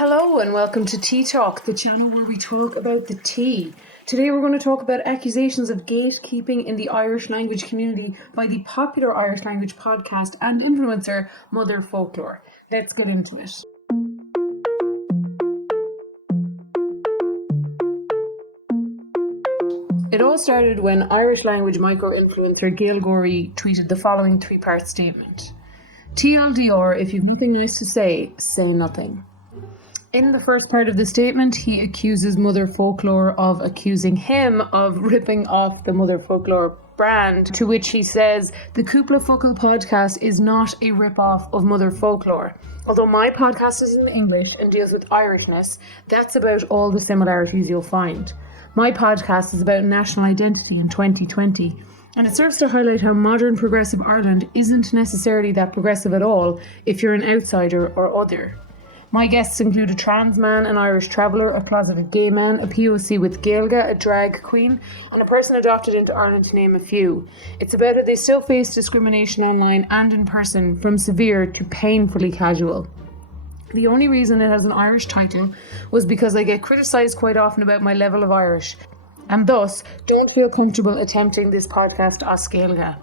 Hello and welcome to Tea Talk, the channel where we talk about the tea. Today we're going to talk about accusations of gatekeeping in the Irish language community by the popular Irish language podcast and influencer Motherfoclóir. Let's get into it. It all started when Irish language micro-influencer Gail Gorey tweeted the following three-part statement. TLDR, if you've nothing nice to say nothing. In the first part of the statement, he accuses Motherfoclóir of accusing him of ripping off the Motherfoclóir brand, to which he says, the Motherfoclóir podcast is not a rip-off of Motherfoclóir. Although my podcast is in English and deals with Irishness, that's about all the similarities you'll find. My podcast is about national identity in 2020, and it serves to highlight how modern progressive Ireland isn't necessarily that progressive at all if you're an outsider or other. My guests include a trans man, an Irish traveller, a closeted gay man, a POC with Gaeilge, a drag queen, and a person adopted into Ireland, to name a few. It's about how they still face discrimination online and in person, from severe to painfully casual. The only reason it has an Irish title was because I get criticised quite often about my level of Irish, and thus don't feel comfortable attempting this podcast as Gaeilge.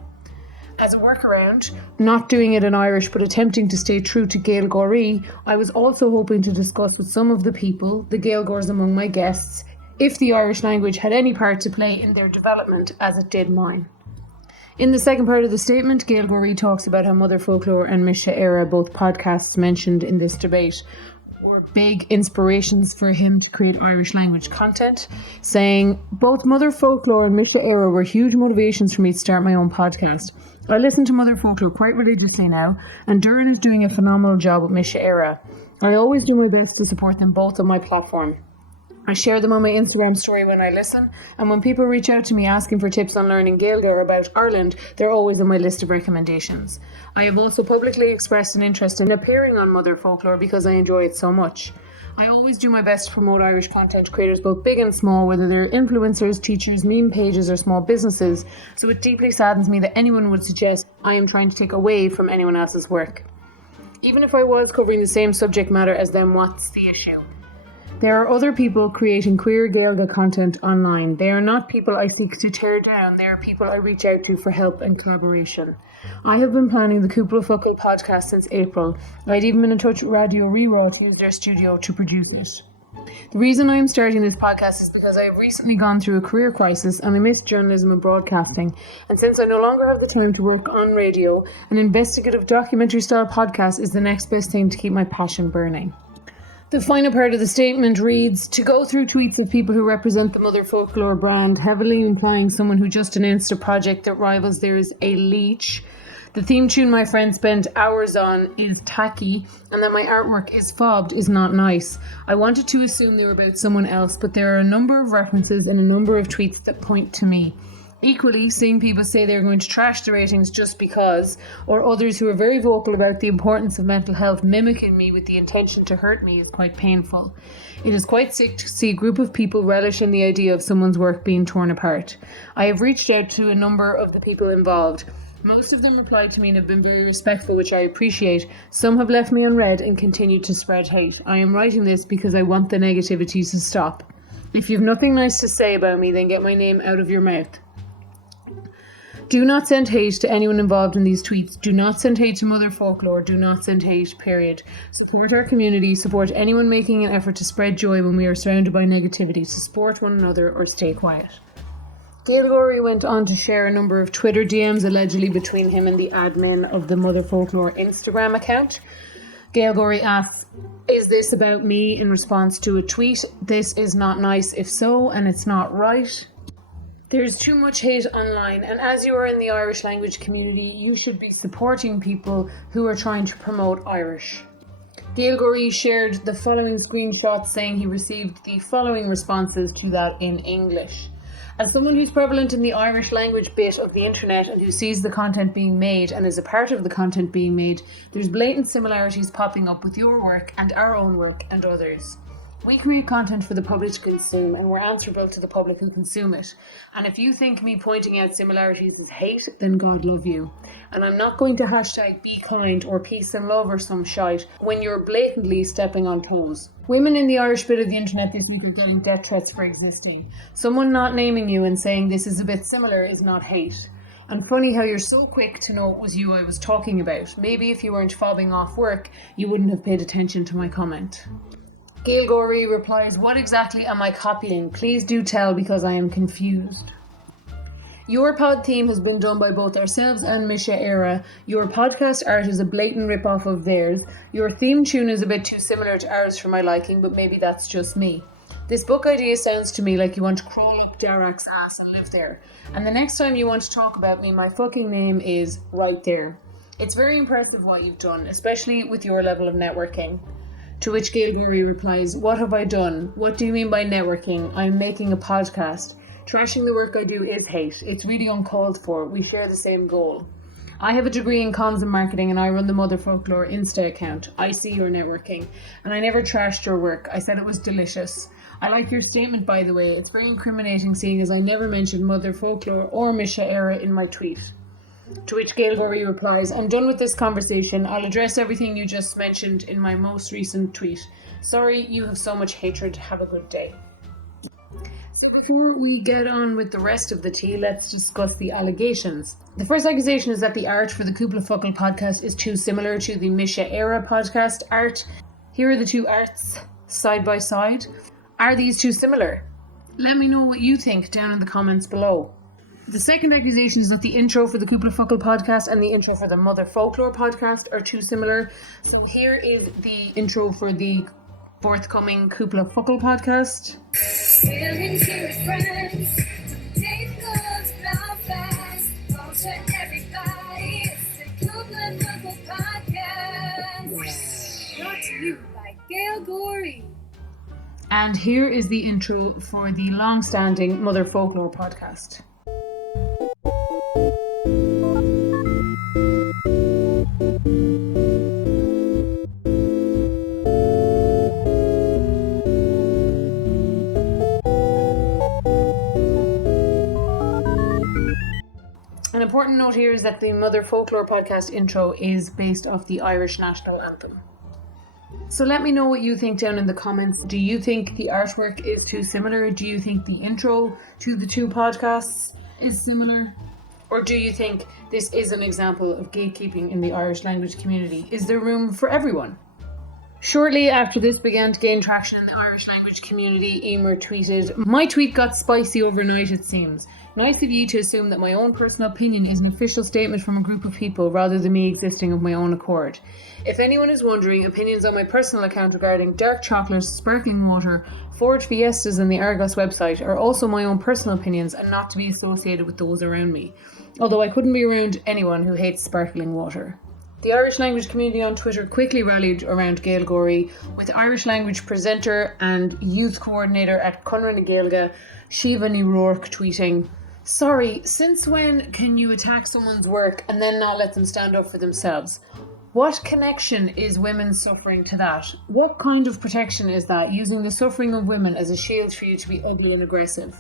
As a workaround, not doing it in Irish but attempting to stay true to Gail Gorey, I was also hoping to discuss with some of the people, the Gaeilgeors among my guests, if the Irish language had any part to play in their development as it did mine. In the second part of the statement, Gail Gorey talks about how Motherfoclóir and Misha Era, both podcasts mentioned in this debate, were big inspirations for him to create Irish language content, saying, both Motherfoclóir and Misha Era were huge motivations for me to start my own podcast. I listen to Motherfoclóir quite religiously now, and Duran is doing a phenomenal job with Misha Era. I always do my best to support them both on my platform. I share them on my Instagram story when I listen, and when people reach out to me asking for tips on learning Gaeilge or about Ireland, they're always on my list of recommendations. I have also publicly expressed an interest in appearing on Motherfoclóir because I enjoy it so much. I always do my best to promote Irish content creators, both big and small, whether they're influencers, teachers, meme pages, or small businesses, so it deeply saddens me that anyone would suggest I am trying to take away from anyone else's work. Even if I was covering the same subject matter as them, what's the issue? There are other people creating queer Gaeilge content online. They are not people I seek to tear down. They are people I reach out to for help and collaboration. I have been planning the Motherfoclóir podcast since April. I'd even been in touch with Radio Reraw to use their studio to produce it. The reason I am starting this podcast is because I have recently gone through a career crisis and I miss journalism and broadcasting. And since I no longer have the time to work on radio, an investigative documentary style podcast is the next best thing to keep my passion burning. The final part of the statement reads, to go through tweets of people who represent the Motherfoclóir brand, heavily implying someone who just announced a project that rivals theirs a leech. The theme tune my friend spent hours on is tacky, and that my artwork is fobbed is not nice. I wanted to assume they were about someone else, but there are a number of references and a number of tweets that point to me. Equally, seeing people say they're going to trash the ratings just because, or others who are very vocal about the importance of mental health mimicking me with the intention to hurt me is quite painful. It is quite sick to see a group of people relish in the idea of someone's work being torn apart. I have reached out to a number of the people involved. Most of them replied to me and have been very respectful, which I appreciate. Some have left me unread and continue to spread hate. I am writing this because I want the negativity to stop. If you've nothing nice to say about me, then get my name out of your mouth. Do not send hate to anyone involved in these tweets. Do not send hate to Motherfoclóir. Do not send hate, period. Support our community. Support anyone making an effort to spread joy when we are surrounded by negativity. To support one another or stay quiet. Gail Gorey went on to share a number of Twitter DMs allegedly between him and the admin of the Motherfoclóir Instagram account. Gail Gorey asks, is this about me, in response to a tweet? This is not nice if so, and it's not right. There's too much hate online, and as you are in the Irish language community, you should be supporting people who are trying to promote Irish. Gail Gorey shared the following screenshots saying he received the following responses to that in English. As someone who's prevalent in the Irish language bit of the internet and who sees the content being made and is a part of the content being made, there's blatant similarities popping up with your work and our own work and others. We create content for the public to consume, and we're answerable to the public who consume it. And if you think me pointing out similarities is hate, then God love you. And I'm not going to hashtag be kind or peace and love or some shite when you're blatantly stepping on toes. Women in the Irish bit of the internet this week are getting death threats for existing. Someone not naming you and saying this is a bit similar is not hate. And funny how you're so quick to know it was you I was talking about. Maybe if you weren't fobbing off work, you wouldn't have paid attention to my comment. Gail Gorey replies, what exactly am I copying? Please do tell because I am confused. Your pod theme has been done by both ourselves and Misha Era. Your podcast art is a blatant rip-off of theirs. Your theme tune is a bit too similar to ours for my liking, but maybe that's just me. This book idea sounds to me like you want to crawl up Darak's ass and live there. And the next time you want to talk about me, my fucking name is right there. It's very impressive what you've done, especially with your level of networking. To which Gail Gorey replies, what have I done? What do you mean by networking? I'm making a podcast. Trashing the work I do is hate. It's really uncalled for. We share the same goal. I have a degree in comms and marketing and I run the Motherfoclóir Insta account. I see your networking. And I never trashed your work. I said it was delicious. I like your statement, by the way. It's very incriminating seeing as I never mentioned Motherfoclóir or Misha Era in my tweet. To which Gail Gorey replies, I'm done with this conversation. I'll address everything you just mentioned in my most recent tweet. Sorry, you have so much hatred. Have a good day. So before we get on with the rest of the tea, let's discuss the allegations. The first accusation is that the art for the Motherfoclóir podcast is too similar to the Misha Era podcast art. Here are the two arts side by side. Are these too similar? Let me know what you think down in the comments below. The second accusation is that the intro for the Motherfoclóir podcast and the intro for the Motherfoclóir podcast are too similar. So here is the intro for the forthcoming Motherfoclóir podcast. Brought to you by Gail Gorey. And here is the intro for the long-standing Motherfoclóir podcast. An important note here is that the Motherfoclóir podcast intro is based off the Irish national anthem. So let me know what you think down in the comments. Do you think the artwork is too similar? Do you think the intro to the two podcasts is similar? Or do you think this is an example of gatekeeping in the Irish language community? Is there room for everyone? Shortly after this began to gain traction in the Irish language community, Emer tweeted, my tweet got spicy overnight it seems. Nice of you to assume that my own personal opinion is an official statement from a group of people rather than me existing of my own accord. If anyone is wondering, opinions on my personal account regarding dark chocolate, sparkling water, Ford Fiestas and the Argos website are also my own personal opinions and not to be associated with those around me. Although I couldn't be around anyone who hates sparkling water. The Irish language community on Twitter quickly rallied around Gail Gorey, with Irish language presenter and youth coordinator at Conra na Gaeilge, Shiva Ní Rourke, tweeting, sorry, since when can you attack someone's work and then not let them stand up for themselves? What connection is women's suffering to that? What kind of protection is that, using the suffering of women as a shield for you to be ugly and aggressive?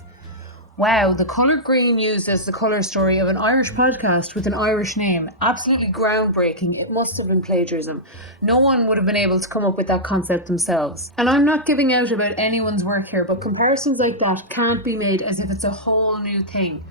Wow, the colour green used as the colour story of an Irish podcast with an Irish name. Absolutely groundbreaking. It must have been plagiarism. No one would have been able to come up with that concept themselves. And I'm not giving out about anyone's work here, but comparisons like that can't be made as if it's a whole new thing.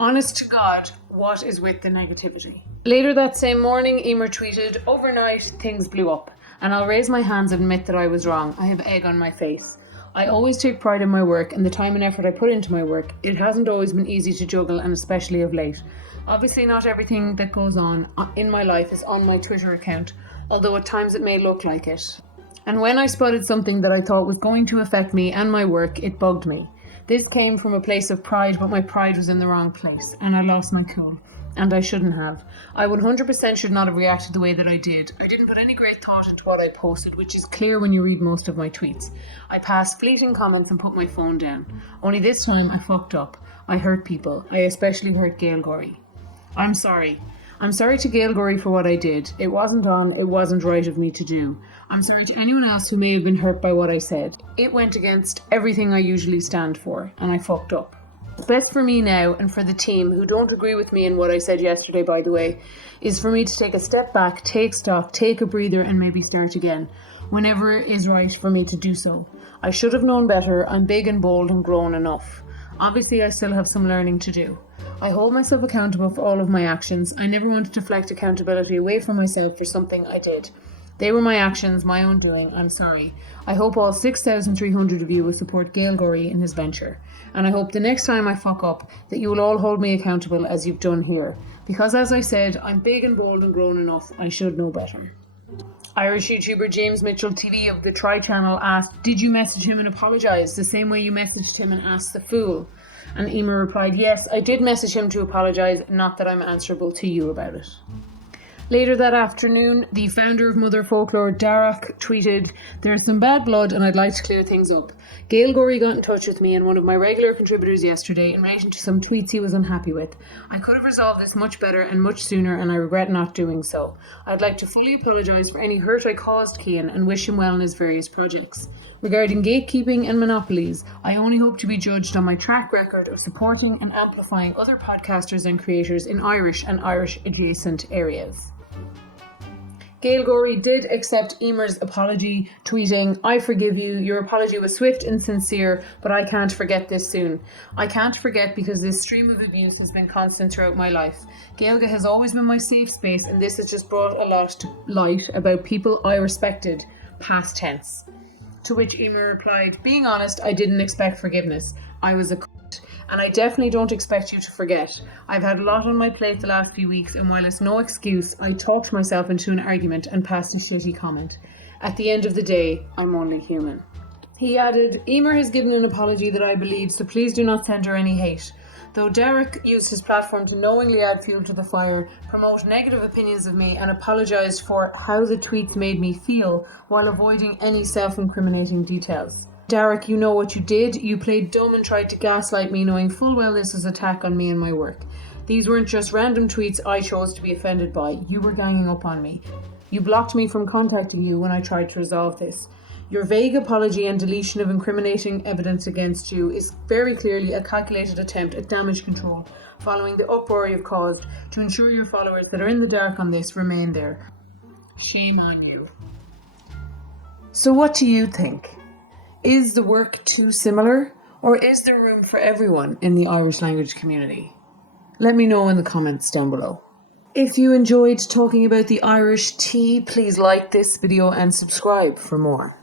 Honest to God, what is with the negativity? Later that same morning, Emer tweeted, overnight, things blew up. And I'll raise my hands and admit that I was wrong. I have egg on my face. I always take pride in my work and the time and effort I put into my work. It hasn't always been easy to juggle, and especially of late. Obviously not everything that goes on in my life is on my Twitter account, although at times it may look like it. And when I spotted something that I thought was going to affect me and my work, it bugged me. This came from a place of pride, but my pride was in the wrong place, and I lost my cool. And I shouldn't have. I 100% should not have reacted the way that I did. I didn't put any great thought into what I posted, which is clear when you read most of my tweets. I passed fleeting comments and put my phone down. Only this time I fucked up. I hurt people. I especially hurt Gail Gorey. I'm sorry. I'm sorry to Gail Gorey for what I did. It wasn't right of me to do. I'm sorry to anyone else who may have been hurt by what I said. It went against everything I usually stand for, and I fucked up. Best for me now, and for the team who don't agree with me in what I said yesterday, by the way, is for me to take a step back, take stock, take a breather, and maybe start again, whenever it is right for me to do so. I should have known better. I'm big and bold and grown enough. Obviously, I still have some learning to do. I hold myself accountable for all of my actions. I never want to deflect accountability away from myself for something I did. They were my actions, my own doing. I'm sorry. I hope all 6,300 of you will support Gail Gorey in his venture. And I hope the next time I fuck up that you will all hold me accountable as you've done here. Because as I said, I'm big and bold and grown enough. I should know better. Irish YouTuber James Mitchell TV of the Try channel asked, did you message him and apologise the same way you messaged him and asked the fool? And Emer replied, yes, I did message him to apologise, not that I'm answerable to you about it. Later that afternoon, the founder of Motherfoclóir, Darach, tweeted, there's some bad blood and I'd like to clear things up. Gail Gorey got in touch with me and one of my regular contributors yesterday in relation to some tweets he was unhappy with. I could have resolved this much better and much sooner, and I regret not doing so. I'd like to fully apologise for any hurt I caused Cian and wish him well in his various projects. Regarding gatekeeping and monopolies, I only hope to be judged on my track record of supporting and amplifying other podcasters and creators in Irish and Irish adjacent areas. Gail Gorey did accept Emer's apology, tweeting, I forgive you, your apology was swift and sincere, but I can't forget this soon. I can't forget because this stream of abuse has been constant throughout my life. Gaelga has always been my safe space, and this has just brought a lot to light about people I respected, past tense. To which Emer replied, being honest, I didn't expect forgiveness. I was a cunt, and I definitely don't expect you to forget. I've had a lot on my plate the last few weeks, and while it's no excuse, I talked myself into an argument and passed a shitty comment. At the end of the day, I'm only human. He added, Emer has given an apology that I believe, so please do not send her any hate. Though Darach used his platform to knowingly add fuel to the fire, promote negative opinions of me, and apologised for how the tweets made me feel while avoiding any self-incriminating details. Darach, you know what you did. You played dumb and tried to gaslight me, knowing full well this was an attack on me and my work. These weren't just random tweets I chose to be offended by. You were ganging up on me. You blocked me from contacting you when I tried to resolve this. Your vague apology and deletion of incriminating evidence against you is very clearly a calculated attempt at damage control, following the uproar you've caused, to ensure your followers that are in the dark on this remain there. Shame on you. So what do you think? Is the work too similar, or is there room for everyone in the Irish language community? Let me know in the comments down below. If you enjoyed talking about the Irish tea, please like this video and subscribe for more.